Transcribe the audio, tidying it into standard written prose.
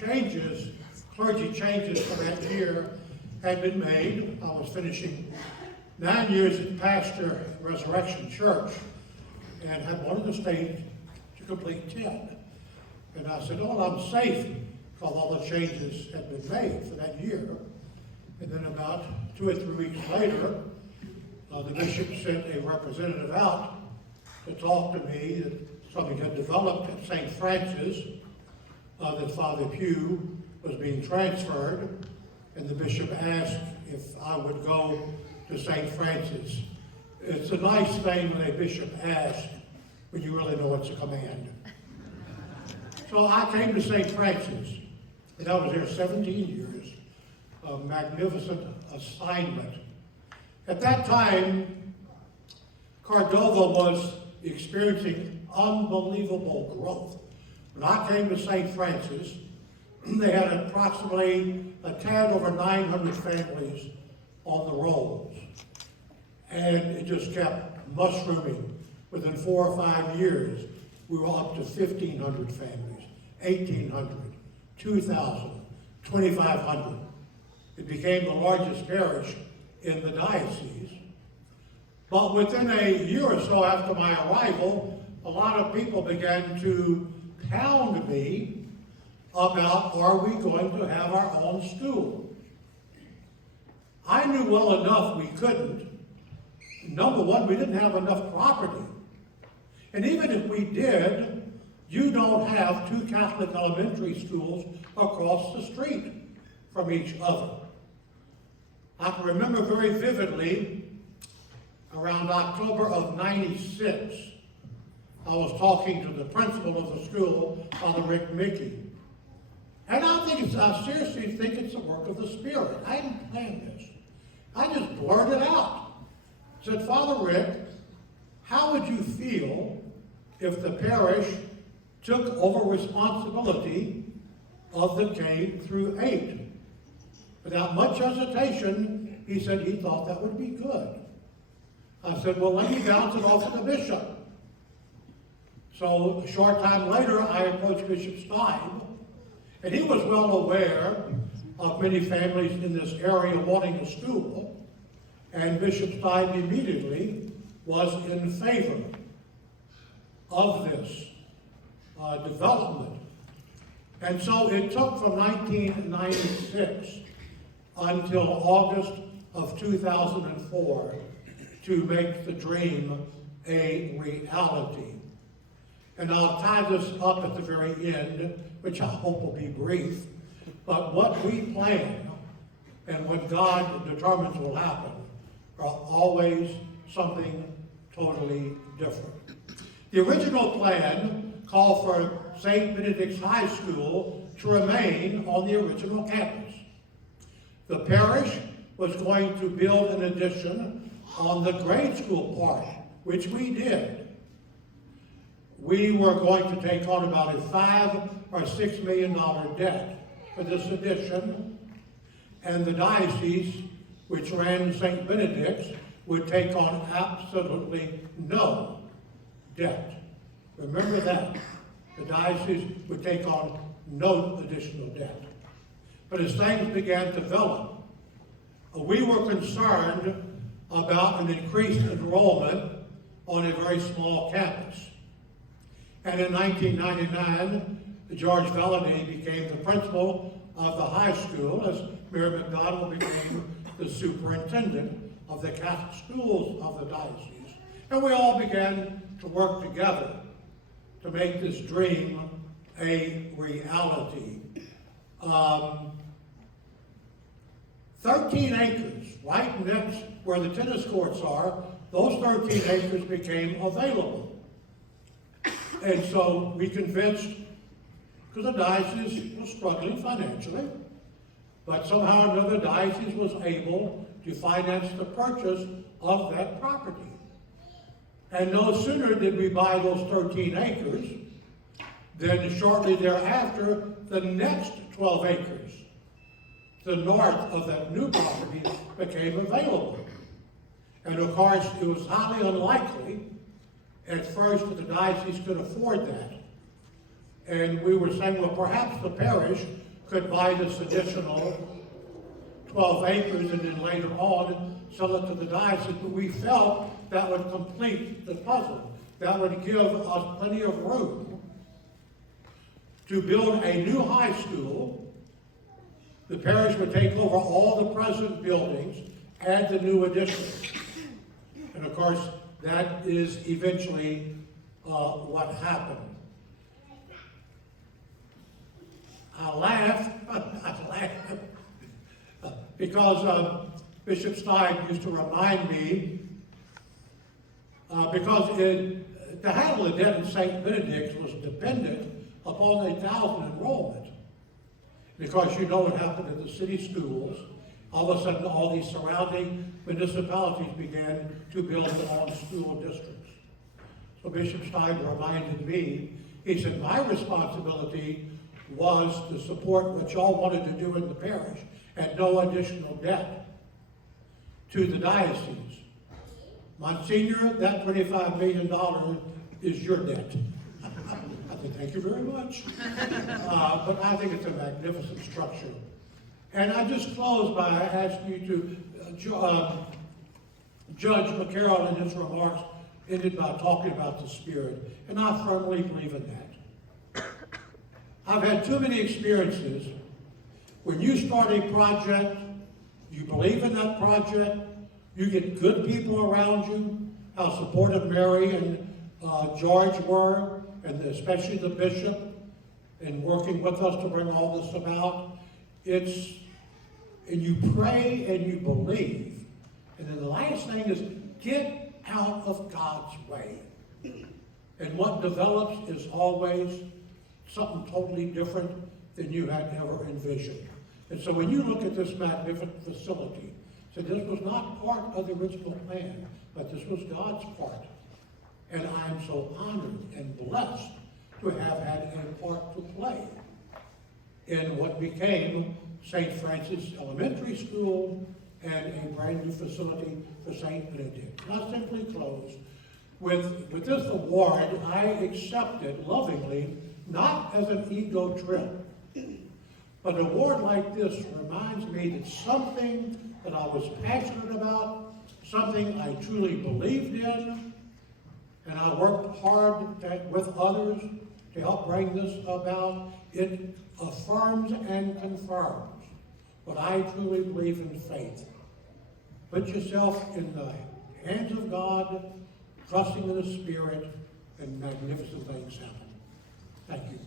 clergy changes for that year had been made. I was finishing 9 years at pastor at Resurrection Church and had wanted to stay to complete 10. And I said, oh, I'm safe because all the changes had been made for that year. And then about 2 or 3 weeks later, the bishop sent a representative out to talk to me that something had developed at St. Francis, that Father Pugh was being transferred, and the bishop asked if I would go to St. Francis. It's a nice thing when a bishop asks when you really know it's a command. So I came to St. Francis, and I was there 17 years, a magnificent assignment. At that time, Cordova was experiencing unbelievable growth. When I came to St. Francis, they had approximately a tad over 900 families on the rolls. And it just kept mushrooming. Within 4 or 5 years, we were up to 1,500 families, 1,800, 2,000, 2,500. It became the largest parish in the diocese. But within a year or so after my arrival, a lot of people began to pound me about, are we going to have our own school? I knew well enough we couldn't. Number one, we didn't have enough property. And even if we did, you don't have 2 Catholic elementary schools across the street from each other. I can remember very vividly, around October of '96, I was talking to the principal of the school, Father Rick Mickey. And I seriously think it's the work of the Spirit. I didn't plan this. I just blurted out. I said, Father Rick, how would you feel if the parish took over responsibility of the K through 8? Without much hesitation, he said he thought that would be good. I said, well, let me bounce it off to the bishop. So a short time later, I approached Bishop Stein, and he was well aware of many families in this area wanting a school, and Bishop Stein immediately was in favor of this development. And so it took from 1996 until August of 2004 to make the dream a reality. And I'll tie this up at the very end, which I hope will be brief. But what we plan and what God determines will happen are always something totally different. The original plan called for St. Benedict's High School to remain on the original campus. The parish was going to build an addition on the grade school part, which we did. We were going to take on about a $5 or $6 million debt for this addition, and the diocese, which ran St. Benedict's, would take on absolutely no debt. Remember that. The diocese would take on no additional debt. But as things began to develop, we were concerned about an increased enrollment on a very small campus. And in 1999, George Valade became the principal of the high school, as Mary McDonald became the superintendent of the Catholic schools of the diocese. And we all began to work together to make this dream a reality. 13 acres, right next where the tennis courts are, those 13 acres became available. And so we convinced, because the diocese was struggling financially, but somehow or another the diocese was able to finance the purchase of that property. And no sooner did we buy those 13 acres, than shortly thereafter, the next 12 acres, to the north of that new property, became available. And of course, it was highly unlikely at first that the diocese could afford that. And we were saying, well, perhaps the parish could buy this additional 12 acres and then later on sell it to the diocese. But we felt that would complete the puzzle. That would give us plenty of room to build a new high school. The parish would take over all the present buildings, add the new addition. And of course, that is eventually what happened. I laugh, because Bishop Stein used to remind me, because to handle the debt in St. Benedict's was dependent upon 1,000 enrollment. Because you know what happened at the city schools. All of a sudden, all these surrounding municipalities began to build their own school districts. So Bishop Stein reminded me, he said, my responsibility was to support what y'all wanted to do in the parish at no additional debt to the diocese. Monsignor, that $25 million is your debt. I said, thank you very much. But I think it's a magnificent structure. And I just close by asking you to, Judge McCarroll in his remarks ended by talking about the Spirit, and I firmly believe in that. I've had too many experiences. When you start a project, you believe in that project, you get good people around you, how supportive Mary and George were, and especially the bishop, in working with us to bring all this about. And you pray and you believe. And then the last thing is, get out of God's way. And what develops is always something totally different than you had ever envisioned. And so when you look at this magnificent facility, so this was not part of the original plan, but this was God's part. And I'm so honored and blessed to have had a part to play in what became St. Francis Elementary School and a brand new facility for St. Benedict. I'll simply close with this award I accepted lovingly, not as an ego trip, but an award like this reminds me that something that I was passionate about, something I truly believed in, and I worked hard with others to help bring this about. It affirms and confirms what I truly believe in faith. Put yourself in the hands of God, trusting in the Spirit, and magnificent things happen. Thank you.